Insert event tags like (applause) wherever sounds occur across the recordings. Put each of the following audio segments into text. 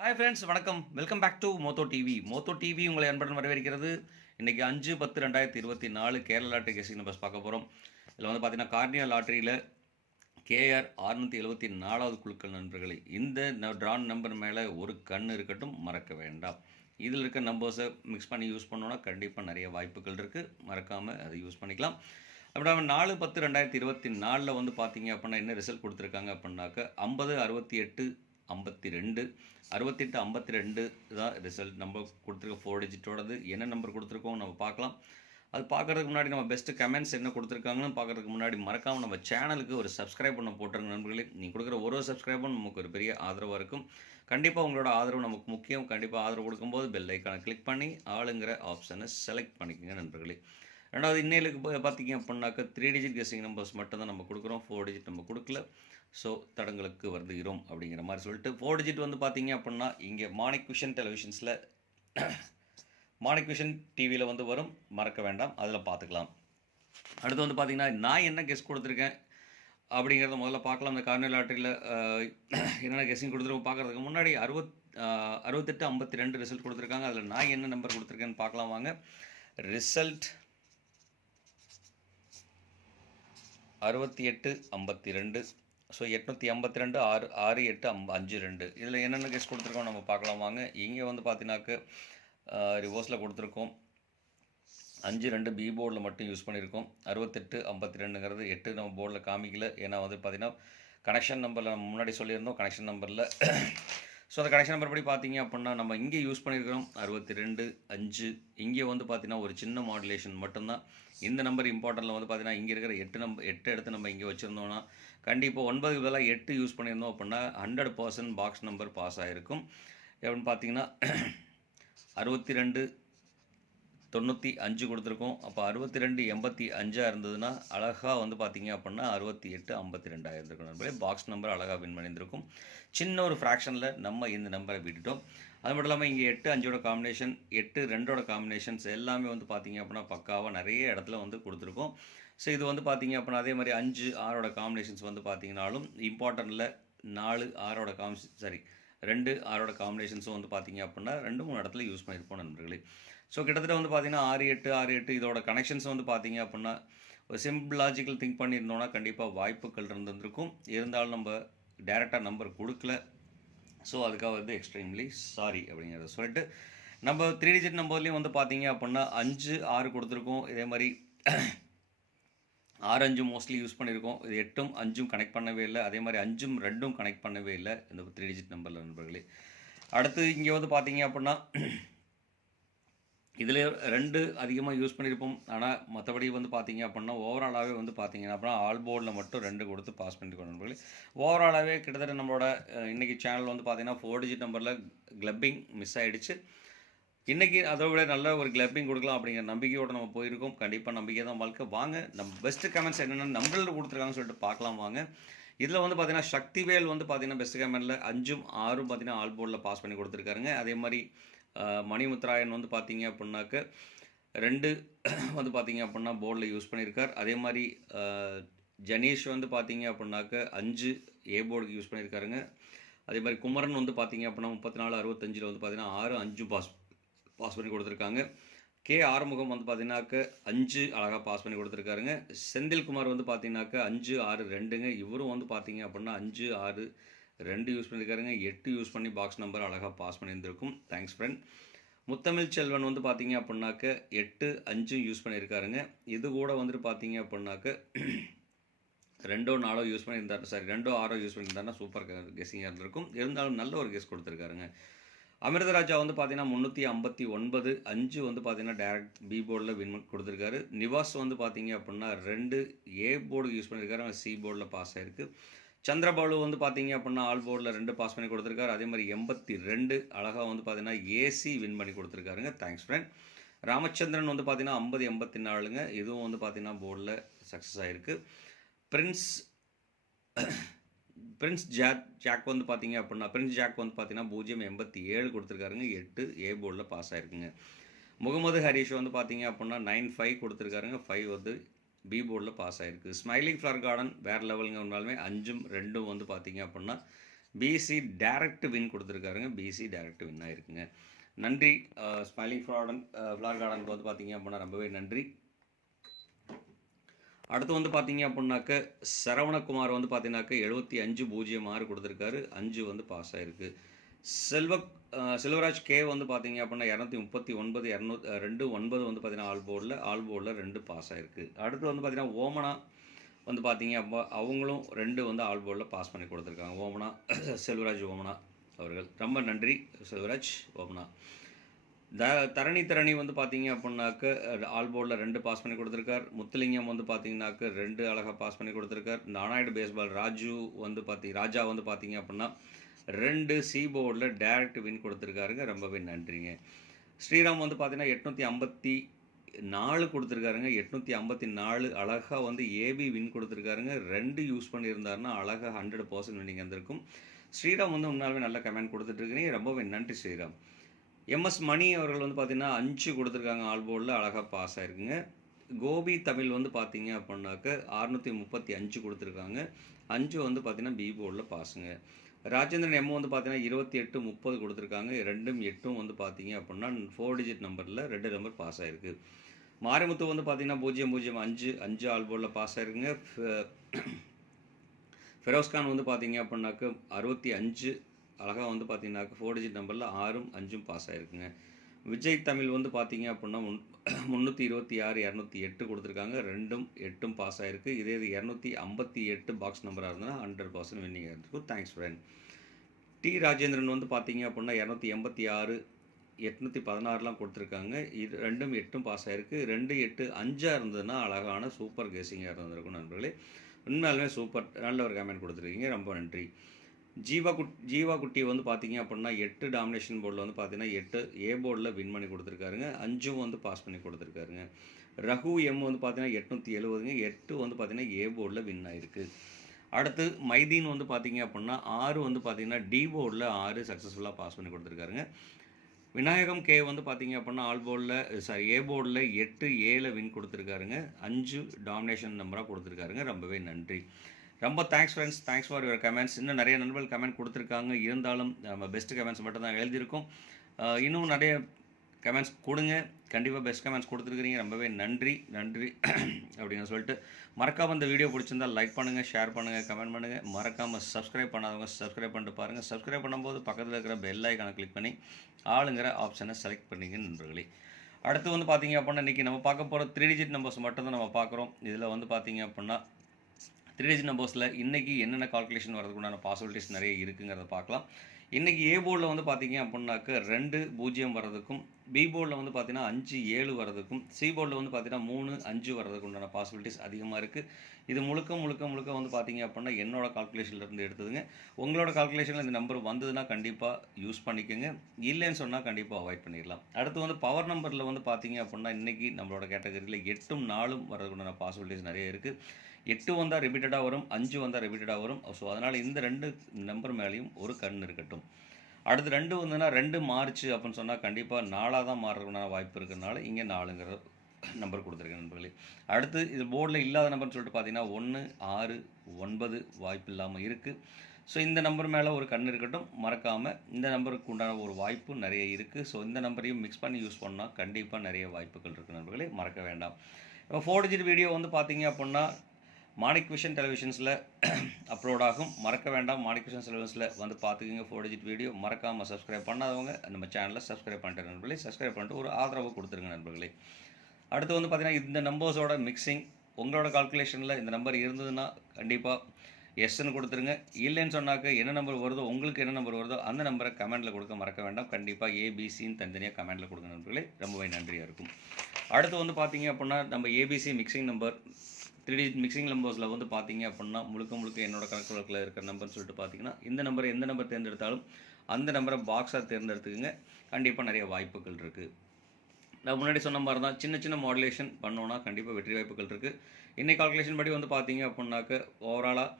Hi friends வணக்கம். Welcome back to Motho TV Motho TV உங்களை அன்புடன் வரவேற்கிறது. இன்றைக்கி அஞ்சு பத்து ரெண்டாயிரத்தி இருபத்தி நாலு கேரளா லாட்டரி கேசிங் நம்ம பார்க்க போகிறோம் இதில் வந்து பார்த்தீங்கன்னா கார்னியா லாட்டரியில் கேஆர் அறுநூற்றி எழுபத்தி நாலாவது குழுக்கள் நண்பர்களே இந்த ட்ரான் நம்பர் மேலே ஒரு கண் இருக்கட்டும் மறக்க வேண்டாம். இதில் இருக்க நம்பர்ஸை மிக்ஸ் பண்ணி யூஸ் பண்ணோன்னா கண்டிப்பாக நிறைய வாய்ப்புகள் இருக்குது மறக்காமல் அதை யூஸ் பண்ணிக்கலாம். அப்படின்னா நாலு பத்து ரெண்டாயிரத்தி இருபத்தி நாலில் வந்து பார்த்தீங்க அப்படின்னா என்ன ரிசல்ட் கொடுத்துருக்காங்க அப்படின்னாக்க ஐம்பது அறுபத்தி எட்டு ஐம்பத்தி ரெண்டு அறுபத்தெட்டு ஐம்பத்தி ரெண்டு தான் ரிசல்ட் நம்ம கொடுத்துருக்க ஃபோர் டிஜிட்டோடது என்ன நம்பர் கொடுத்துருக்கோம் நம்ம பார்க்கலாம். அது பார்க்குறதுக்கு முன்னாடி நம்ம பெஸ்ட்டு கமெண்ட்ஸ் என்ன கொடுத்துருக்காங்கன்னு பார்க்குறதுக்கு முன்னாடி மறக்காமல் நம்ம சேனலுக்கு ஒரு சப்ஸ்கிரைப் பண்ண போட்டுருங்க நண்பர்களே. நீங்கள் கொடுக்குற ஒரு சப்ஸ்கிரைபும் நமக்கு ஒரு பெரிய ஆதரவாக இருக்கும். கண்டிப்பாக உங்களோட ஆதரவு நமக்கு முக்கியம். கண்டிப்பாக ஆதரவு கொடுக்கும்போது பெல் ஐக்கானை கிளிக் பண்ணி ஆளுங்கிற ஆப்ஷனை செலக்ட் பண்ணிக்கோங்க நண்பர்களே. ரெண்டாவது இன்னைக்கு பார்த்தீங்க அப்படின்னாக்க த்ரீ டிஜிட் கெஸிங் நம்பர்ஸ் மட்டும் தான் நம்ம கொடுக்குறோம். ஃபோர் டிஜிட் நம்ம கொடுக்கல. ஸோ தடங்களுக்கு வருதுகிறோம் அப்படிங்கிற மாதிரி சொல்லிட்டு ஃபோர் டிஜிட் வந்து பார்த்தீங்க அப்படின்னா இங்கே மானிக் விஷன் டெலிவிஷன்ஸில் மானிக் விஷன் டிவியில் வந்து வரும். மறக்க வேண்டாம். அதில் பார்த்துக்கலாம். அடுத்து வந்து பார்த்தீங்கன்னா நான் என்ன கெஸ்ட் கொடுத்துருக்கேன் அப்படிங்கிறத முதல்ல பார்க்கலாம். அந்த கார்னல் லாட்டரியில் (coughs) என்னென்ன கெஸ்ஸிங் கொடுத்துருக்கோம் பார்க்குறதுக்கு முன்னாடி அறுபத் அறுபத்தெட்டு ஐம்பத்தி ரெண்டு ரிசல்ட் கொடுத்துருக்காங்க. அதில் நான் என்ன நம்பர் கொடுத்துருக்கேன்னு பார்க்கலாம் வாங்க. ரிசல்ட் அறுபத்தி எட்டு ஐம்பத்தி ரெண்டு ஸோ எட்நூற்றி ஐம்பத்தி ரெண்டு ஆறு ஆறு எட்டு அம் அஞ்சு ரெண்டு. இதில் என்னென்ன கேஸ் கொடுத்துருக்கோம் நம்ம பார்க்கலாம் வாங்க. இங்கே வந்து பார்த்தீங்கன்னாக்க ரிவர்ஸில் கொடுத்துருக்கோம். அஞ்சு ரெண்டு பி போர்டில் மட்டும் யூஸ் பண்ணியிருக்கோம் அறுபத்தெட்டு ஐம்பத்தி ரெண்டுங்கிறது எட்டு நம்ம போர்டில் காமிக்கல. ஏன்னா வந்து பார்த்தீங்கன்னா கனெக்ஷன் நம்பரில் நம்ம முன்னாடி சொல்லியிருந்தோம். கனெக்ஷன் நம்பரில் ஸோ அந்த கனெக்ஷன் நம்பர் படி பார்த்தீங்க அப்படின்னா நம்ம இங்கே யூஸ் பண்ணியிருக்கிறோம் அறுபத்தி ரெண்டு அஞ்சு. இங்கே வந்து பார்த்தீங்கன்னா ஒரு சின்ன மாடுலேஷன் மட்டும்தான். இந்த நம்பர் இம்பார்ட்டண்ட்டில் வந்து பார்த்தீங்கன்னா இங்கே இருக்கிற எட்டு நம்பர் எட்டு எடுத்து நம்ம இங்கே வச்சுருந்தோம்னா கண்டிப்பாக ஒன்பது பதிலாக எட்டு யூஸ் பண்ணியிருந்தோம் அப்படின்னா hundred percent box number pass ஆகிருக்கும் எப்படின்னு பார்த்தீங்கன்னா அறுபத்தி ரெண்டு தொண்ணூற்றி அஞ்சு கொடுத்துருக்கோம். அப்போ அறுபத்தி ரெண்டு எண்பத்தி அஞ்சாக இருந்ததுன்னா அழகாக வந்து பார்த்தீங்க அப்படின்னா அறுபத்தி எட்டு ஐம்பத்தி ரெண்டாக இருந்திருக்கும் நண்பர்களே. பாக்ஸ் நம்பர் அழகாக வின் பண்ணியிருந்திருக்கும். சின்ன ஒரு ஃப்ராக்ஷனில் நம்ம இந்த நம்பரை விட்டுட்டோம். அது மட்டும் இல்லாமல் இங்கே எட்டு அஞ்சோட காம்பினேஷன் எட்டு ரெண்டோட காம்பினேஷன்ஸ் எல்லாமே வந்து பார்த்தீங்க அப்படின்னா பக்காவாக நிறைய இடத்துல வந்து கொடுத்துருக்கோம். ஸோ இது வந்து பார்த்தீங்க அப்படின்னா அதே மாதிரி அஞ்சு ஆறோட காம்பினேஷன்ஸ் வந்து பார்த்தீங்கன்னாலும் இம்பார்ட்டண்டில் நாலு ஆறோட காம் சாரி ரெண்டு ஆறோட காம்பினேஷன்ஸும் வந்து பார்த்திங்க அப்படின்னா ரெண்டு மூணு இடத்துல யூஸ் பண்ணியிருப்போம் நண்பர்களே. ஸோ கிட்டத்தட்ட வந்து பார்த்திங்கன்னா ஆறு எட்டு ஆறு எட்டு இதோட கனெக்ஷன்ஸ் வந்து பார்த்திங்க அப்படின்னா ஒரு சிம்பிள் லாஜிக்கல் திங்க் பண்ணியிருந்தோம்னா கண்டிப்பாக வாய்ப்புகள் இருந்திருக்கும் இருந்தாலும் நம்ம டேரெக்டாக நம்பர் கொடுக்கல. ஸோ அதுக்காக வந்து எக்ஸ்ட்ரீம்லி சாரி அப்படிங்கிறத சொல்லிட்டு நம்ம த்ரீ டிஜிட் நம்பர்லேயும் வந்து பார்த்திங்க அப்படின்னா அஞ்சு ஆறு கொடுத்துருக்கோம். இதே மாதிரி ஆரஞ்சும் மோஸ்ட்லி யூஸ் பண்ணியிருக்கோம். இது எட்டும் அஞ்சும் கனெக்ட் பண்ணவே இல்லை. அதே மாதிரி அஞ்சும் ரெண்டும் கனெக்ட் பண்ணவே இல்லை. இந்த த்ரீ டிஜிட் நம்பரில் நண்பர்களே. அடுத்து இங்கே வந்து பார்த்தீங்க அப்படின்னா இதில் ரெண்டு அதிகமாக யூஸ் பண்ணியிருப்போம். ஆனால் மற்றபடி வந்து பார்த்தீங்க அப்படின்னா ஓவராலாகவே வந்து பார்த்தீங்கன்னா அப்படின்னா ஆல் போர்டில் மட்டும் ரெண்டு கொடுத்து பாஸ் பண்ணிருக்கோம் நண்பர்களே. ஓவராலாகவே கிட்டத்தட்ட நம்மளோட இன்றைக்கி சேனல் வந்து பார்த்தீங்கன்னா ஃபோர் டிஜிட் நம்பரில் கிளப்பிங் மிஸ் ஆகிடுச்சு இன்றைக்கி அதை விட நல்ல ஒரு கிளப்பிங் கொடுக்கலாம் அப்படிங்கிற நம்பிக்கையோடு நம்ம போயிருக்கோம். கண்டிப்பாக நம்பிக்கை தான் வாழ்க்கை. வாங்க நம்ம பெஸ்ட்டு கமெண்ட்ஸ் என்னென்ன நம்மளில் கொடுத்துருக்காங்கன்னு சொல்லிட்டு பார்க்கலாம் வாங்க. இதில் வந்து பார்த்தீங்கன்னா சக்திவேல் வந்து பார்த்தீங்கன்னா பெஸ்ட் கமெண்டில் அஞ்சும் ஆறும் பார்த்தீங்கன்னா ஆல் போர்டில் பாஸ் பண்ணி கொடுத்துருக்காருங்க. அதே மாதிரி மணிமுத்ராயன் வந்து பார்த்தீங்க அப்படின்னாக்க ரெண்டு வந்து பார்த்தீங்க அப்படின்னா போர்டில் யூஸ் பண்ணியிருக்கார். அதே மாதிரி ஜனேஷ் ஜனீஷ் வந்து பார்த்தீங்க அப்படின்னாக்க அஞ்சு ஏ போர்டுக்கு யூஸ் பண்ணியிருக்காருங்க. அதே மாதிரி குமரன் வந்து பார்த்தீங்க அப்படின்னா முப்பத்தி நாலு அறுபத்தஞ்சில் வந்து பார்த்தீங்கன்னா ஆறு அஞ்சு பாஸ் பாஸ் பண்ணி கொடுத்துருக்காங்க. கே ஆறுமுகம் வந்து பார்த்தீங்கன்னாக்க அஞ்சு அழகாக பாஸ் பண்ணி கொடுத்துருக்காருங்க. செந்தில்குமார் வந்து பார்த்தீங்கன்னாக்க அஞ்சு ஆறு ரெண்டுங்க. இவரும் வந்து பார்த்தீங்க அப்படின்னா அஞ்சு ஆறு ரெண்டு யூஸ் பண்ணியிருக்காருங்க எட்டு யூஸ் பண்ணி பாக்ஸ் நம்பர் அழகாக பாஸ் பண்ணியிருந்திருக்கும். தேங்க்ஸ் ஃப்ரெண்ட் முத்தமிழ் செல்வன் வந்து பார்த்தீங்க அப்படின்னாக்க எட்டு அஞ்சும் யூஸ் பண்ணியிருக்காருங்க இது கூட வந்துட்டு பார்த்தீங்க அப்படின்னாக்க ரெண்டோ நாளோ யூஸ் பண்ணியிருந்தாரு. சாரி ரெண்டோ ஆறோ யூஸ் பண்ணியிருந்தாருன்னா சூப்பர் கெஸ்ஸிங்காக இருந்திருக்கும். இருந்தாலும் நல்ல ஒரு கெஸ் கொடுத்துருக்காருங்க. அமிர்தராஜா வந்து பார்த்தீங்கன்னா முந்நூற்றி ஐம்பத்தி ஒன்பது அஞ்சு வந்து பார்த்தீங்கன்னா டேரக்ட் பி போர்டில் வின் கொடுத்துருக்காரு. நிவாஸ் வந்து பார்த்தீங்க அப்படின்னா ரெண்டு ஏ போர்டு யூஸ் பண்ணியிருக்காரு சி போர்டில் பாஸ் ஆயிருக்கு. சந்திரபாலு வந்து பார்த்தீங்க அப்படின்னா ஆல் போர்டில் ரெண்டு பாஸ் பண்ணி கொடுத்துருக்காரு. அதே மாதிரி எண்பத்தி ரெண்டு அழகாக வந்து பார்த்தீங்கன்னா ஏசி வின் பண்ணி கொடுத்துருக்காருங்க. தேங்க்ஸ் ஃப்ரெண்ட் ராமச்சந்திரன் வந்து பார்த்தீங்கன்னா ஐம்பது எண்பத்தி நாலுங்க. இதுவும் வந்து பார்த்தீங்கன்னா போர்டில் சக்ஸஸ் ஆகிருக்கு பிரின்ஸ் பிரின்ஸ் ஜாக் ஜாக் வந்து பார்த்தீங்க அப்படின்னா பிரின்ஸ் ஜாக் வந்து பார்த்தீங்கன்னா பூஜ்ஜியம் எண்பத்தி ஏழு கொடுத்துருக்காருங்க. எட்டு ஏ போர்டில் பாஸ் ஆயிருக்குங்க. முகமது ஹரீஷ் வந்து பார்த்தீங்க அப்படின்னா நைன் ஃபைவ் கொடுத்துருக்காருங்க. ஃபைவ் வந்து பி போர்டில் பாஸ் ஆயிருக்கு. ஸ்மைலிங் ஃப்ளவர் கார்டன் வேறு லெவலுங்க ஒன்றாலுமே அஞ்சும் ரெண்டும் வந்து பார்த்தீங்க அப்படின்னா பிசி டைரக்ட் வின் கொடுத்துருக்காருங்க. பிசி டைரக்ட் வின் ஆயிருக்குங்க. நன்றி ஸ்மைலிங் ஃப்ளார்டன் ஃப்ளார் கார்டனுக்கு வந்து பார்த்தீங்க அப்படின்னா ரொம்பவே நன்றி. அடுத்து வந்து பார்த்தீங்க அப்படின்னாக்க சரவணகுமார் வந்து பார்த்தீங்கன்னாக்க எழுபத்தி அஞ்சு பூஜ்ஜியம் ஆறு கொடுத்துருக்காரு. அஞ்சு வந்து பாஸ் ஆகிருக்கு செல்வ செல்வராஜ் கே வந்து பார்த்தீங்க அப்படின்னா இரநூத்தி முப்பத்தி ஒன்பது இரநூத்தி ரெண்டு ஒன்பது வந்து பார்த்தீங்கன்னா ஆல் போர்டில் ஆல் போர்டில் ரெண்டு பாஸ் ஆகிருக்கு அடுத்து வந்து பார்த்தீங்கன்னா ஓமனா வந்து பார்த்தீங்க அப்போ அவங்களும் ரெண்டு வந்து ஆல் போர்டில் பாஸ் பண்ணி கொடுத்துருக்காங்க. ஓமனா செல்வராஜ் ஓமனா அவர்கள். ரொம்ப நன்றி செல்வராஜ் ஓமனா. த தரணி தரணி வந்து பார்த்தீங்க அப்படின்னாக்க ஆல் போர்டில் ரெண்டு பாஸ் பண்ணி கொடுத்துருக்கார். முத்துலிங்கம் வந்து பார்த்தீங்கன்னாக்க ரெண்டு அழகாக பாஸ் பண்ணி கொடுத்துருக்கார். நானாயுடு பேஸ்பால் ராஜு வந்து பார்த்தி ராஜா வந்து பார்த்தீங்க அப்படின்னா ரெண்டு சி போர்டில் டேரக்ட் வின் கொடுத்துருக்காருங்க. ரொம்பவே நன்றிங்க. ஸ்ரீராம் வந்து பார்த்தீங்கன்னா எட்நூற்றி ஐம்பத்தி நாலு கொடுத்துருக்காருங்க. எட்நூற்றி ஐம்பத்தி நாலு அழகாக வந்து ஏபி வின் கொடுத்துருக்காருங்க. ரெண்டு யூஸ் பண்ணியிருந்தாருன்னா அழகாக ஹண்ட்ரட் பர்சன்ட் வின்னிங் வந்திருக்கும். ஸ்ரீராம் வந்து முன்னாலுமே நல்ல கமெண்ட் கொடுத்துட்ருக்கிறீங்க ரொம்பவே நன்றி ஸ்ரீராம். எம்எஸ் மணி அவர்கள் வந்து பார்த்தீங்கன்னா அஞ்சு கொடுத்துருக்காங்க ஆல் போர்டில் அழகாக பாஸ் ஆயிருக்குங்க. கோபி தமிழ் வந்து பார்த்தீங்க அப்படின்னாக்க அறுநூற்றி முப்பத்தி அஞ்சு கொடுத்துருக்காங்க. அஞ்சு வந்து பார்த்தீங்கன்னா பி போர்டில் பாஸுங்க ராஜேந்திரன் எம் வந்து பார்த்தீங்கன்னா இருபத்தி எட்டு முப்பது கொடுத்துருக்காங்க. ரெண்டும் எட்டும் வந்து பார்த்தீங்க அப்படின்னா ஃபோர் டிஜிட் நம்பரில் ரெண்டு நம்பர் பாஸ் ஆயிருக்கு. மாரிமுத்து வந்து பார்த்தீங்கன்னா பூஜ்ஜியம் பூஜ்ஜியம் அஞ்சு அஞ்சு ஆல் போர்டில் பாஸ் ஆயிருக்குங்க. ஃபெரோஸ்கான் (coughs) வந்து பார்த்தீங்க அப்படின்னாக்க அறுபத்தி அஞ்சு அழகாக வந்து பார்த்தீங்கன்னாக்க ஃபோர் டிஜிட் நம்பரில் ஆறும் அஞ்சும் பாஸ் ஆகிருக்குங்க விஜய் தமிழ் வந்து பார்த்தீங்க அப்படின்னா முன் முந்நூற்றி இருபத்தி ஆறு இரநூத்தி எட்டு கொடுத்துருக்காங்க. ரெண்டும் எட்டும் பாஸ் ஆகிருக்கு இதே இது இரநூத்தி ஐம்பத்தி எட்டு பாக்ஸ் நம்பராக இருந்ததுன்னா ஹண்ட்ரட் பர்சன்ட் வின்னிங் ஆகிருக்கும் தேங்க்ஸ் ஃப்ரெண்ட் டி ராஜேந்திரன் வந்து பார்த்தீங்க அப்படின்னா இரநூத்தி எண்பத்தி ஆறு எட்நூற்றி பதினாறுலாம் கொடுத்துருக்காங்க. இது ரெண்டும் எட்டும் பாஸ் ஆகிருக்கு ரெண்டு எட்டு அஞ்சாக இருந்ததுன்னா அழகான சூப்பர் கேசிங்காக இருந்திருக்கும் நண்பர்களே. உண்மையாலுமே சூப்பர் நல்ல ஒரு கமெண்ட் கொடுத்துருக்கீங்க. ரொம்ப நன்றி. ஜீவா குட் ஜீவா குட்டி வந்து பார்த்தீங்க அப்படின்னா எட்டு டாமினேஷன் போர்டில் வந்து பார்த்தீங்கன்னா எட்டு ஏ போர்டில் வின் பண்ணி கொடுத்துருக்காருங்க. அஞ்சும் வந்து பாஸ் பண்ணி கொடுத்துருக்காருங்க. ரகு எம் வந்து பார்த்தீங்கன்னா எட்நூற்றி எழுபதுங்க எட்டு வந்து பார்த்தீங்கன்னா ஏ போர்டில் வின் ஆயிருக்கு. அடுத்து மைதீன் வந்து பார்த்தீங்க அப்படின்னா ஆறு வந்து பார்த்தீங்கன்னா டி போர்டில் ஆறு சக்ஸஸ்ஃபுல்லாக பாஸ் பண்ணி கொடுத்துருக்காருங்க. விநாயகம் கே வந்து பார்த்தீங்க அப்படின்னா ஆல் போர்டில் சாரி ஏ போர்டில் எட்டு ஏல வின் கொடுத்துருக்காருங்க. அஞ்சு டாமினேஷன் நம்பராக கொடுத்துருக்காருங்க. ரொம்பவே நன்றி. ரொம்ப thanks friends thanks for your comments இன்னும் நிறைய நண்பர்கள் கமெண்ட் கொடுத்துருக்காங்க. இருந்தாலும் நம்ம பெஸ்ட் கமெண்ட்ஸ் மட்டும் தான் எழுதியிருக்கோம் இன்னும் நிறைய கமெண்ட்ஸ் கொடுங்க. கண்டிப்பாக பெஸ்ட் கமெண்ட்ஸ் கொடுத்துருக்குறீங்க. ரொம்பவே நன்றி நன்றி (clears throat) அப்படின்னு சொல்லிட்டு. மறக்காமல் இந்த வீடியோ பிடிச்சிருந்தால் லைக் பண்ணுங்கள் ஷேர் பண்ணுங்கள் கமெண்ட் பண்ணுங்கள் மறக்காமல் சப்ஸ்கிரைப் பண்ணாதவங்க சப்ஸ்கிரைப் பண்ணிட்டு பாருங்கள் சப்ஸ்கிரைப் பண்ணும்போது பக்கத்தில் இருக்கிற பெல் ஐக்கானை கிளிக் பண்ணி ஆளுங்கிற ஆப்ஷனை செலக்ட் பண்ணிங்க நண்பர்களே. அடுத்து வந்து பார்த்தீங்க அப்படின்னா இன்றைக்கி நம்ம பார்க்க போகிற த்ரீ டிஜிட் நம்பர்ஸ் மட்டும் தான் நம்ம பார்க்குறோம். இதில் வந்து பார்த்தீங்க அப்படின்னா த்ரீ டிஜிட் நம்பர்ஸில் இன்றைக்கி என்னென்ன கால்குலேஷன் வரதுக்குண்டான பாசிபிலிட்டிஸ் நிறைய இருக்குங்கிறத பார்க்கலாம். இன்றைக்கி ஏ போர்டில் வந்து பார்த்தீங்க அப்படின்னாக்க ரெண்டு பூஜ்ஜியம் வர்றதுக்கும் பி போர்டில் வந்து பார்த்தீங்கன்னா அஞ்சு ஏழு வரதுக்கும் சி போர்டில் வந்து பார்த்தீங்கன்னா மூணு அஞ்சு வரதுக்கு உண்டான பாசிபிலிட்டிஸ் அதிகமாக இருக்குது இது முழுக்க முழுக்க முழுக்க வந்து பார்த்தீங்க அப்படின்னா என்னோட கால்குலேஷன்லேருந்து எடுத்ததுங்க. உங்களோட கால்குலேஷனில் இந்த நம்பர் வந்ததுன்னா கண்டிப்பாக யூஸ் பண்ணிக்கோங்க. இல்லைன்னு சொன்னால் கண்டிப்பாக அவாய்ட் பண்ணிடலாம். அடுத்து வந்து பவர் நம்பரில் வந்து பார்த்தீங்க அப்படின்னா இன்றைக்கி நம்மளோட கேட்டகரியில் எட்டும் நாலும் வரதுக்குண்டான பாசிபிலிட்டிஸ் நிறைய இருக்குது எட்டு வந்தால் ரிப்பீட்டடாக வரும் அஞ்சு வந்தால் ரிப்பீட்டடாக வரும். ஸோ அதனால் இந்த ரெண்டு நம்பர் மேலேயும் ஒரு கண் இருக்கட்டும். அடுத்து ரெண்டு வந்ததுன்னா ரெண்டு மார்ச் அப்படின்னு சொன்னால் கண்டிப்பாக நாலாக தான் மாறுறதுக்கான வாய்ப்பு இருக்கிறதுனால இங்கே நாலுங்கிற நம்பர் கொடுத்துருக்கேன் நண்பர்களே. அடுத்து இது போர்டில் இல்லாத நம்பர்னு சொல்லிட்டு பார்த்தீங்கன்னா ஒன்று ஆறு ஒன்பது வாய்ப்பு இல்லாமல் இருக்குது ஸோ இந்த நம்பர் மேலே ஒரு கண் இருக்கட்டும். மறக்காமல் இந்த நம்பருக்கு உண்டான ஒரு வாய்ப்பு நிறைய இருக்குது ஸோ இந்த நம்பரையும் மிக்ஸ் பண்ணி யூஸ் பண்ணால் கண்டிப்பாக நிறைய வாய்ப்புகள் இருக்குது நண்பர்களே. மறக்க வேண்டாம். இப்போ ஃபோர் டிஜிட் வீடியோ வந்து பார்த்தீங்க அப்படின்னா மாணிக் விஷன் டெலிவிஷன்ஸில் அப்லோட் ஆகும். மறக்க வேண்டாம். மாணிக் விஷன் டெலிவிஷன்ஸில் வந்து பார்த்துக்கோங்க ஃபோர் டிஜிட் வீடியோ மறக்காமல் சப்ஸ்கிரைப் பண்ணாதவங்க நம்ம சேனலில் சப்ஸ்கிரைப் பண்ணிட்டு நண்பர்களே சப்ஸ்கிரைப் பண்ணிட்டு ஒரு ஆதரவு கொடுத்துருங்க நண்பர்களே. அடுத்து வந்து பார்த்திங்கன்னா இந்த நம்பர்ஸோட மிக்சிங் உங்களோட கால்குலேஷனில் இந்த நம்பர் இருந்ததுன்னா கண்டிப்பாக எஸ்ன்னு கொடுத்துருங்க. இல்லைன்னு சொன்னாக்க என்ன நம்பர் வருதோ உங்களுக்கு என்ன நம்பர் வருதோ அந்த நம்பரை கமெண்ட்டில் கொடுக்க மறக்க வேண்டாம். கண்டிப்பாக ஏபிசின்னு தனித்தனியாக கமெண்ட்டில் கொடுங்க நண்பர்களே. ரொம்பவே நன்றியாக இருக்கும். அடுத்து வந்து பார்த்தீங்க அப்படின்னா நம்ம ABC mixing number three digit mixing நம்பர்ஸில் வந்து பார்த்தீங்க அப்படின்னா முழுக்க முழுக்க என்னோட கணக்கு வழக்கில் இருக்கிற நம்பர்னு சொல்லிட்டு பார்த்தீங்கன்னா இந்த நம்பர் எந்த நம்பர் தேர்ந்தெடுத்தாலும் அந்த நம்பரை பாக்ஸாக தேர்ந்தெடுத்துக்குங்க. கண்டிப்பாக நிறைய வாய்ப்புகள் இருக்குது நான் முன்னாடி சொன்ன மாதிரி தான் சின்ன சின்ன மாடுலேஷன் பண்ணோன்னா கண்டிப்பாக வெற்றி வாய்ப்புகள் இருக்குது இன்னைக்கு கால்குலேஷன் படி வந்து பார்த்தீங்க அப்படின்னாக்க ஓவராலாக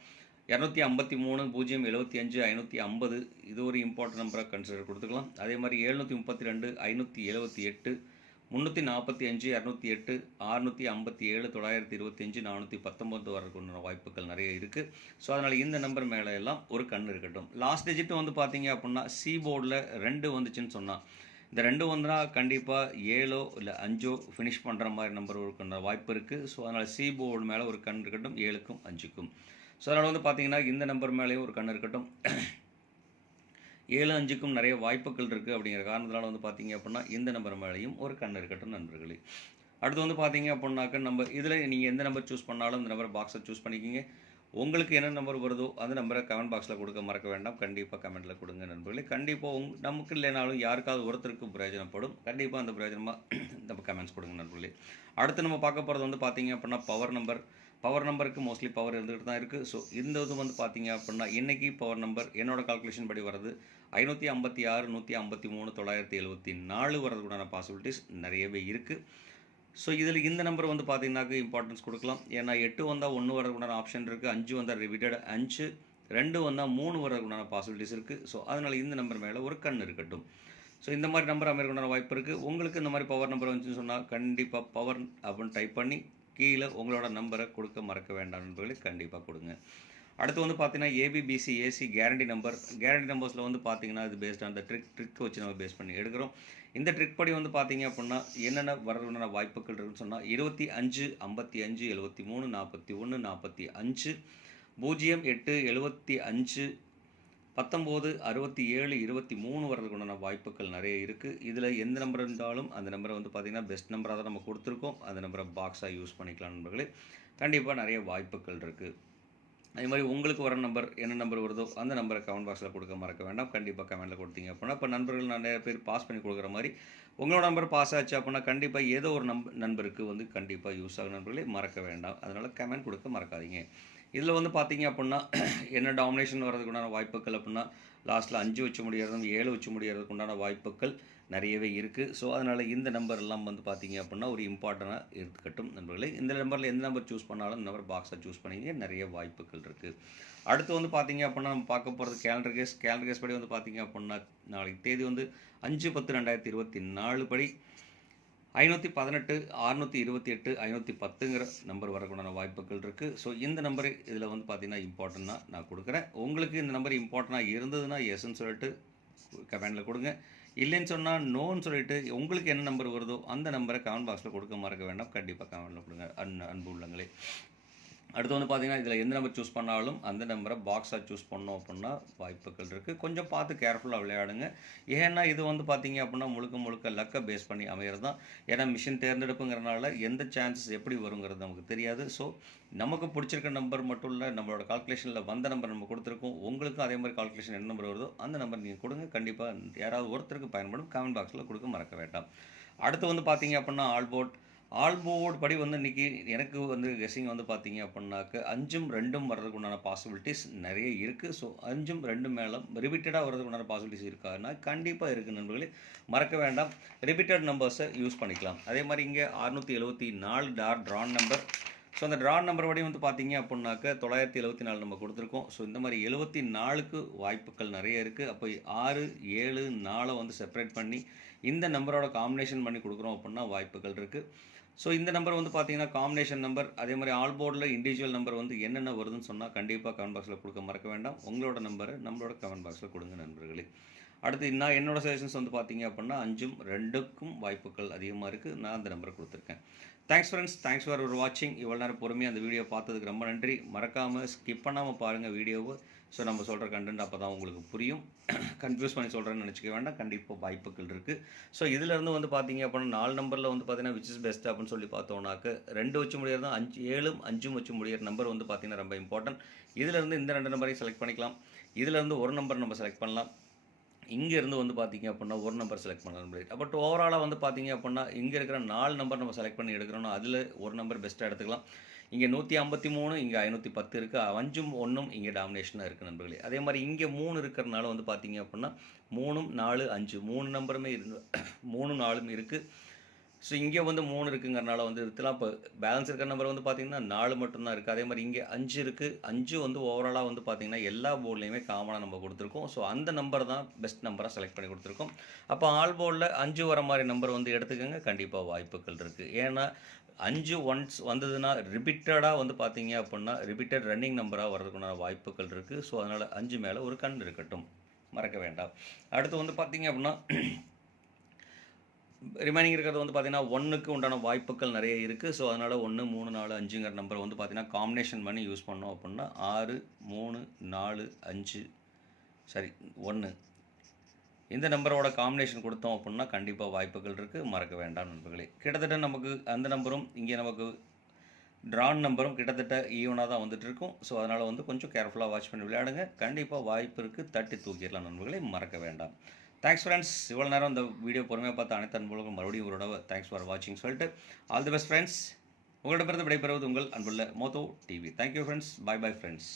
இரநூத்தி ஐம்பத்தி மூணு பூஜ்ஜியம் எழுபத்தி அஞ்சு ஐநூற்றி ஐம்பது இது ஒரு இம்பார்ட்டன்ட் நம்பராக கன்சிடர் கொடுத்துக்கலாம். அதே மாதிரி எழுநூற்றி முப்பத்தி ரெண்டு ஐநூற்றி எழுபத்தி எட்டு முந்நூற்றி நாற்பத்தி அஞ்சு இரநூத்தி எட்டு அறுநூற்றி ஐம்பத்தி ஏழு தொள்ளாயிரத்தி இருபத்தஞ்சு நானூற்றி பத்தொம்பது வரக்கூடிய வாய்ப்புகள் நிறைய இருக்குது ஸோ அதனால் இந்த நம்பர் மேலே எல்லாம் ஒரு கண் இருக்கட்டும். லாஸ்ட் டிஜிட் வந்து பார்த்தீங்க அப்படின்னா சி போர்டில் ரெண்டு வந்துச்சுன்னு சொன்னால் இந்த ரெண்டு வந்துனா கண்டிப்பாக ஏழோ இல்லை அஞ்சோ ஃபினிஷ் பண்ணுற மாதிரி நம்பர் இருக்கின்ற வாய்ப்பு இருக்குது ஸோ அதனால் சி போர்டு மேலே ஒரு கண் இருக்கட்டும் ஏழுக்கும் அஞ்சுக்கும். ஸோ அதனால் வந்து பார்த்தீங்கன்னா இந்த நம்பர் மேலேயும் ஒரு கண் இருக்கட்டும். ஏழு அஞ்சுக்கும் நிறைய வாய்ப்புகள் இருக்குது அப்படிங்கிற காரணத்தினால வந்து பார்த்தீங்க அப்படின்னா இந்த நம்பர் மேலேயும் ஒரு கண் இருக்கட்டும் நண்பர்களே. அடுத்து வந்து பார்த்தீங்க அப்படின்னாக்க நம்ம இதில் நீங்கள் எந்த நம்பர் சூஸ் பண்ணாலும் இந்த நம்பர் பாக்ஸை சூஸ் பண்ணிக்கிங்க. உங்களுக்கு என்ன நம்பர் வருதோ அந்த நம்பரை கமெண்ட் பாக்ஸில் கொடுக்க மறக்க வேண்டாம். கண்டிப்பாக கமெண்ட்டில் கொடுங்க நண்பர்களே. கண்டிப்பாக உங் நமக்கு இல்லைனாலும் யாருக்காவது ஒருத்தருக்கு பிரயோஜனப்படும். கண்டிப்பாக அந்த பிரயோஜனமாக (clears throat) நம்ம கமெண்ட்ஸ் கொடுங்க நண்பர்களே. அடுத்து நம்ம பார்க்க போகிறது வந்து பார்த்தீங்க அப்படின்னா பவர் நம்பர் பவர் நம்பருக்கு மோஸ்ட்லி பவர் இருந்துகிட்டு தான் இருக்குது ஸோ இந்த இது வந்து பார்த்தீங்க அப்படின்னா இன்றைக்கி பவர் நம்பர் என்னோட கால்குலேஷன் படி வர்றது ஐநூற்றி ஐம்பத்தி ஆறு நூற்றி ஐம்பத்தி மூணு தொள்ளாயிரத்தி எழுபத்தி நாலு வரதுக்குண்டான பாசிபிலிட்டிஸ் நிறையவே இருக்குது ஸோ இதில் இந்த நம்பர் வந்து பார்த்தீங்கன்னாக்கு இம்பார்ட்டன்ஸ் கொடுக்கலாம். ஏன்னா எட்டு வந்தால் ஒன்று வரதுக்குண்டான ஆப்ஷன் இருக்குது அஞ்சு வந்தால் ரிவிட்டட் அஞ்சு ரெண்டு வந்தால் மூணு வரதுக்குண்டான பாசிபிலிட்டிஸ் இருக்குது ஸோ அதனால் இந்த நம்பர் மேலே ஒரு கண் இருக்கட்டும். ஸோ இந்த மாதிரி நம்பர் அமைக்கிறதுக்கான வாய்ப்பு இருக்குது உங்களுக்கு இந்த மாதிரி பவர் நம்பர் வந்துச்சுன்னு சொன்னால் கண்டிப்பாக பவர் அப்படின்னு டைப் பண்ணி கீழே உங்களோட நம்பரை கொடுக்க மறக்க வேண்டாம் நண்பர்களே கண்டிப்பாக கொடுங்க. அடுத்து வந்து பார்த்தீங்கன்னா ABBC AC guarantee number guarantee நம்பர்ஸில் வந்து பார்த்தீங்கன்னா இது பேஸ்ட் அந்த ட்ரிக் ட்ரிக் வச்சு நம்ம பேஸ் பண்ணி எடுக்கிறோம். இந்த ட்ரிக் படி வந்து பார்த்தீங்க அப்படின்னா என்னென்ன வரதுன வாய்ப்புகள் இருக்குன்னு சொன்னால் இருபத்தி அஞ்சு ஐம்பத்தி அஞ்சு எழுபத்தி மூணு நாற்பத்தி ஒன்று நாற்பத்தி அஞ்சு பூஜ்ஜியம் எட்டு எழுபத்தி அஞ்சு பத்தொம்போது அறுபத்தி ஏழு இருபத்தி மூணு வரதுக்குண்டான வாய்ப்புகள் நிறைய இருக்குது இதில் எந்த நம்பர் இருந்தாலும் அந்த நம்பரை வந்து பார்த்திங்கன்னா பெஸ்ட் நம்பராக தான் நம்ம கொடுத்துருக்கோம். அந்த நம்பரை பாக்ஸாக யூஸ் பண்ணிக்கலாம் நண்பர்களே. கண்டிப்பாக நிறைய வாய்ப்புகள் இருக்குது அதே மாதிரி உங்களுக்கு வர நம்பர் என்ன நம்பர் வருதோ அந்த நம்பரை கமெண்ட் பாக்ஸில் கொடுக்க மறக்க வேண்டாம். கண்டிப்பாக கமெண்ட்டில் கொடுத்தீங்க அப்படின்னா இப்போ நண்பர்கள் நிறைய பேர் பாஸ் பண்ணி கொடுக்குற மாதிரி உங்களோட நம்பர் பாஸ் ஆச்சு அப்படின்னா கண்டிப்பாக ஏதோ ஒரு நம்ப நண்பருக்கு வந்து கண்டிப்பாக யூஸ் ஆகும் நண்பர்களே. மறக்க வேண்டாம். அதனால் கமெண்ட் கொடுக்க மறக்காதீங்க. இதில் வந்து பார்த்தீங்க அப்படின்னா என்ன டாமினேஷன் வர்றதுக்கு உண்டான வாய்ப்புகள் அப்படின்னா லாஸ்ட்டில் அஞ்சு வச்சு முடியறதும் ஏழு வச்சு முடியறதுக்கு உண்டான வாய்ப்புகள் நிறையவே இருக்குது ஸோ அதனால் இந்த நம்பர் எல்லாம் வந்து பார்த்தீங்க அப்படின்னா ஒரு இம்பார்ட்டண்ட்டாக இருக்கட்டும் நண்பர்களே. இந்த நம்பரில் எந்த நம்பர் சூஸ் பண்ணாலும் இந்த நம்பர் பாக்ஸை சூஸ் பண்ணிங்க நிறைய வாய்ப்புகள் இருக்குது அடுத்து வந்து பார்த்தீங்க அப்படின்னா நம்ம பார்க்க போகிறது கேலண்டர் கேஸ் கேலண்டர் கேஸ் படி வந்து பார்த்தீங்க அப்படின்னா நாளைக்கு தேதி வந்து அஞ்சு பத்து ரெண்டாயிரத்தி இருபத்தி நாலு படி. ஐநூற்றி பதினெட்டு அறுநூற்றி இருபத்தி எட்டு ஐநூற்றி பத்துங்கிற நம்பர் வரக்கூடான வாய்ப்புகள் இருக்குது ஸோ இந்த நம்பர் இதில் வந்து பார்த்தீங்கன்னா இம்பார்ட்டண்ட்டாக நான் கொடுக்குறேன். உங்களுக்கு இந்த நம்பர் இம்பார்ட்டண்ட்டாக இருந்ததுன்னா எஸ்ன்னு சொல்லிட்டு கமெண்டில் கொடுங்க. இல்லைன்னு சொன்னால் நோன்னு சொல்லிட்டு உங்களுக்கு என்ன நம்பர் வருதோ அந்த நம்பரை கமெண்ட் பாக்ஸில் கொடுக்க மறக்க வேண்டாம். கண்டிப்பாக கமெண்டில் கொடுங்க. அன் அன்பு உள்ளங்களே. அடுத்து வந்து பார்த்தீங்கன்னா இதில் எந்த நம்பர் சூஸ் பண்ணாலும் அந்த நம்பரை பாக்ஸாக சூஸ் பண்ணோம் அப்படின்னா வாய்ப்புகள் இருக்குது கொஞ்சம் பார்த்து கேர்ஃபுல்லாக விளையாடுங்க. ஏன்னா இது வந்து பார்த்தீங்க அப்படின்னா முழுக்க முழுக்க லக்கை பேஸ் பண்ணி அமையிறது தான் ஏன்னா மிஷின் தேர்ந்தெடுப்புங்கிறனால எந்த சான்சஸ் எப்படி வருங்கிறது நமக்கு தெரியாது. ஸோ நமக்கு பிடிச்சிருக்க நம்பர் மட்டும் இல்லை நம்மளோட கால்குலேஷனில் வந்த நம்பர் நம்ம கொடுத்துருக்கோம். உங்களுக்கும் அதே மாதிரி கால்குலேஷன் என்ன நம்பர் வருதோ அந்த நம்பர் நீங்கள் கொடுங்க. கண்டிப்பாக யாராவது ஒருத்தருக்கு பயன்படும் கமெண்ட் பாக்ஸில் கொடுக்க மறக்க வேண்டாம். அடுத்து வந்து பார்த்தீங்க அப்படின்னா ஆல்போர்ட் ஆல்போர்ட் படி வந்து இன்றைக்கி எனக்கு வந்து கெஸ்ஸிங் வந்து பார்த்தீங்க அப்படின்னாக்க அஞ்சும் ரெண்டும் வர்றதுக்கு உண்டான பாசிபிலிட்டிஸ் நிறைய இருக்குது ஸோ அஞ்சும் ரெண்டும் மேலே ரிப்பீட்டடாக வர்றதுக்கு உண்டான பாசிபிலிட்டிஸ் இருக்காதுன்னா கண்டிப்பாக இருக்குது நண்பர்களே. மறக்க வேண்டாம். ரிப்பீட்டட் நம்பர்ஸை யூஸ் பண்ணிக்கலாம். அதே மாதிரி இங்கே அறுநூற்றி எழுபத்தி நாலு டார் ட்ரான் நம்பர் ஸோ அந்த ட்ரான் நம்பர் படி வந்து பார்த்தீங்க அப்படின்னாக்க தொள்ளாயிரத்தி எழுபத்தி நாலு நம்ம கொடுத்துருக்கோம். ஸோ இந்த மாதிரி எழுபத்தி நாலுக்கு வாய்ப்புகள் நிறைய இருக்குது அப்போ ஆறு ஏழு நாலை வந்து செப்பரேட் பண்ணி இந்த நம்பரோட காம்பினேஷன் பண்ணி கொடுக்குறோம் அப்படின்னா வாய்ப்புகள் இருக்குது ஸோ இந்த நம்பர் வந்து பார்த்தீங்கன்னா காம்பினேஷன் நம்பர் அதே மாதிரி ஆல் போர்டில் இண்டிவிஜுவல் நம்பர் வந்து என்னென்ன வருதுன்னு சொன்னால் கண்டிப்பாக கமெண்ட் பாக்ஸில் கொடுக்க மறக்க வேண்டாம். உங்களோட நம்பரை நம்மளோட கமெண்ட் பாக்ஸில் கொடுங்க நண்பர்களே. அடுத்து நான் என்னோட சஜஷன்ஸ் வந்து பார்த்தீங்க அப்படின்னா அஞ்சும் ரெண்டுக்கும் வாய்ப்புகள் அதிகமாக இருக்குது நான் அந்த நம்பரை கொடுத்துருக்கேன். தேங்க்ஸ் ஃப்ரெண்ட்ஸ் தேங்க்ஸ் ஃபார் ஒரு வாட்சிங் இவ்வளோ நேரம் பொறுமையாக அந்த வீடியோ பார்த்ததுக்கு ரொம்ப நன்றி. மறக்காமல் ஸ்கிப் பண்ணாமல் பாருங்கள் வீடியோவை ஸோ நம்ம சொல்கிற கண்டென்ட் அப்போ தான் உங்களுக்கு புரியும். கன்ஃபியூஸ் பண்ணி சொல்கிறேன்னு நினச்சிக்க வேண்டாம். கண்டிப்பாக வாய்ப்புகள் இருக்குது ஸோ இதிலேருந்து வந்து பார்த்தீங்க அப்படின்னா நாலு நம்பரில் வந்து பார்த்தீங்கன்னா விச் இஸ் பெஸ்ட் அப்படின்னு சொல்லி பார்த்தோம்னாக்க ரெண்டு வச்சு முடியறது அஞ்சு ஏழும் அஞ்சும் வச்சு முடியிற நம்பர் வந்து பார்த்திங்கன்னா ரொம்ப இம்பார்ட்டன்ட் இதிலேருந்து இந்த ரெண்டு நம்பரையும் செலக்ட் பண்ணிக்கலாம். இதிலேருந்து ஒரு நம்பர் நம்ம செலக்ட் பண்ணலாம். இங்கேருந்து வந்து பார்த்தீங்க அப்படின்னா ஒரு நம்பர் செலக்ட் பண்ணலாம் பட் ஓவராலாக வந்து பார்த்தீங்க அப்படின்னா இங்கே இருக்கிற நாலு நம்பர் நம்ம செலக்ட் பண்ணி எடுக்கிறோம்னா அதில் ஒரு நம்பர் பெஸ்ட்டாக எடுத்துக்கலாம். இங்கே நூற்றி ஐம்பத்தி மூணு இங்கே ஐநூற்றி பத்து இருக்குது அஞ்சும் ஒன்றும் இங்கே டாமினேஷனாக இருக்குது நண்பர்களே. அதே மாதிரி இங்கே மூணு இருக்கிறனால வந்து பார்த்தீங்க அப்படின்னா மூணும் நாலு அஞ்சு. மூணு நம்பருமே இருந்து (coughs) மூணு நாலும் இருக்குது ஸோ இங்கே வந்து மூணு இருக்குங்கிறனால வந்து இதெல்லாம் இப்போ பேலன்ஸ் இருக்கிற நம்பர் வந்து பார்த்தீங்கன்னா நாலு மட்டும்தான் இருக்குது அதே மாதிரி இங்கே அஞ்சு இருக்குது அஞ்சு வந்து ஓவராலாக வந்து பார்த்தீங்கன்னா எல்லா போர்ட்லேயுமே காமனாக நம்ம கொடுத்துருக்கோம். ஸோ அந்த நம்பர் தான் பெஸ்ட் நம்பராக செலக்ட் பண்ணி கொடுத்துருக்கோம். அப்போ ஆல் போர்டில் அஞ்சு வர மாதிரி நம்பர் வந்து எடுத்துக்கோங்க. கண்டிப்பாக வாய்ப்புகள் இருக்குது ஏன்னா அஞ்சு ஒன்ஸ் வந்ததுன்னா ரிப்பீட்டடாக வந்து பார்த்தீங்க அப்படின்னா ரிப்பீட்டட் ரன்னிங் நம்பராக வர்றதுக்குண்டான வாய்ப்புகள் இருக்குது ஸோ அதனால் அஞ்சு மேலே ஒரு கண் இருக்கட்டும். மறக்க வேண்டாம். அடுத்து வந்து பார்த்தீங்க அப்படின்னா ரிமைனிங் இருக்கிறது வந்து பார்த்தீங்கன்னா ஒன்றுக்கு உண்டான வாய்ப்புகள் நிறைய இருக்குது ஸோ அதனால் ஒன்று மூணு நாலு அஞ்சுங்கிற நம்பர் வந்து பார்த்தீங்கன்னா காம்பினேஷன் பண்ணி யூஸ் பண்ணோம் அப்படின்னா ஆறு மூணு நாலு அஞ்சு சரி ஒன்று இந்த நம்பரோட காம்பினேஷன் கொடுத்தோம் அப்படின்னா கண்டிப்பாக வாய்ப்புகள் இருக்குது மறக்க வேண்டாம் நண்பர்களே. கிட்டத்தட்ட நமக்கு அந்த நம்பரும் இங்கே நமக்கு ட்ரான் நம்பரும் கிட்டத்தட்ட ஈவனாக தான் வந்துட்டு இருக்கும். ஸோ அதனால் வந்து கொஞ்சம் கேர்ஃபுல்லாக வாட்ச் பண்ணி விளையாடுங்க. கண்டிப்பாக வாய்ப்பு இருக்குது தட்டி தூக்கிடலாம் நண்பர்களே. மறக்க வேண்டாம். தேங்க்ஸ் ஃப்ரெண்ட்ஸ் இவ்வளோ நேரம் இந்த வீடியோ பொறுமையாக பார்த்து அனைத்து அன்புகளுக்கும் மறுபடியும் ஒரு தடவை தேங்க்ஸ் ஃபார் வாட்சிங் சொல்லிட்டு ஆல் தி பெஸ்ட் ஃப்ரெண்ட்ஸ் உங்களிடமிருந்து விடைபெறுவது உங்கள் அன்புள்ள Motho TV thank you friends bye bye friends